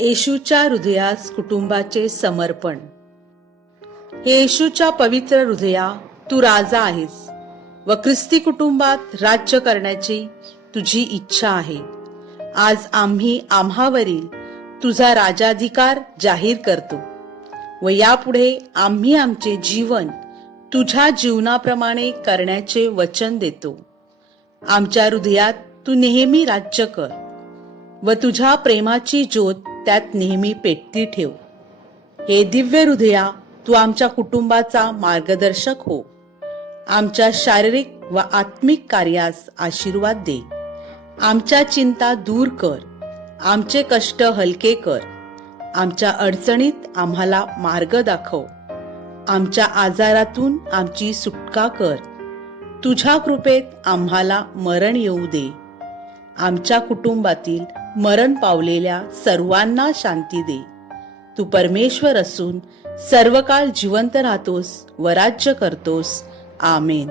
येशूच्या हृदयास कुटुंबाचे समर्पण. येशूच्या पवित्र हृदया तू राजा आहेस व ख्रिस्ती कुटुंबात राज्य करण्याची तुझी इच्छा आहे. आज आम्ही आम्हावरील तुझा राजाधिकार जाहीर करतो व यापुढे आम्ही आमचे जीवन तुझ्या जीवनाप्रमाणे करण्याचे वचन देतो. आमच्या हृदयात तू नेहमी राज्य कर व तुझ्या प्रेमाची ज्योत त्यात नेहमी पेटती ठेव. हे दिव्य हृदया तू आमच्या कुटुंबाचा मार्गदर्शक हो. आमच्या शारीरिक व आत्मिक कार्यास आशीर्वाद दे. आमच्या चिंता दूर कर. आमचे कष्ट हलके कर. आमच्या अडचणीत आम्हाला मार्ग दाखव. आमच्या आजारातून आमची सुटका कर. तुझ्या कृपेत आम्हाला मरण येऊ दे. आमच्या कुटुंबातील मरण पावलेल्या सर्वांना शांती दे. तू परमेश्वर असून सर्व काळ जिवंत राहतोस व राज्य करतोस. आमेन.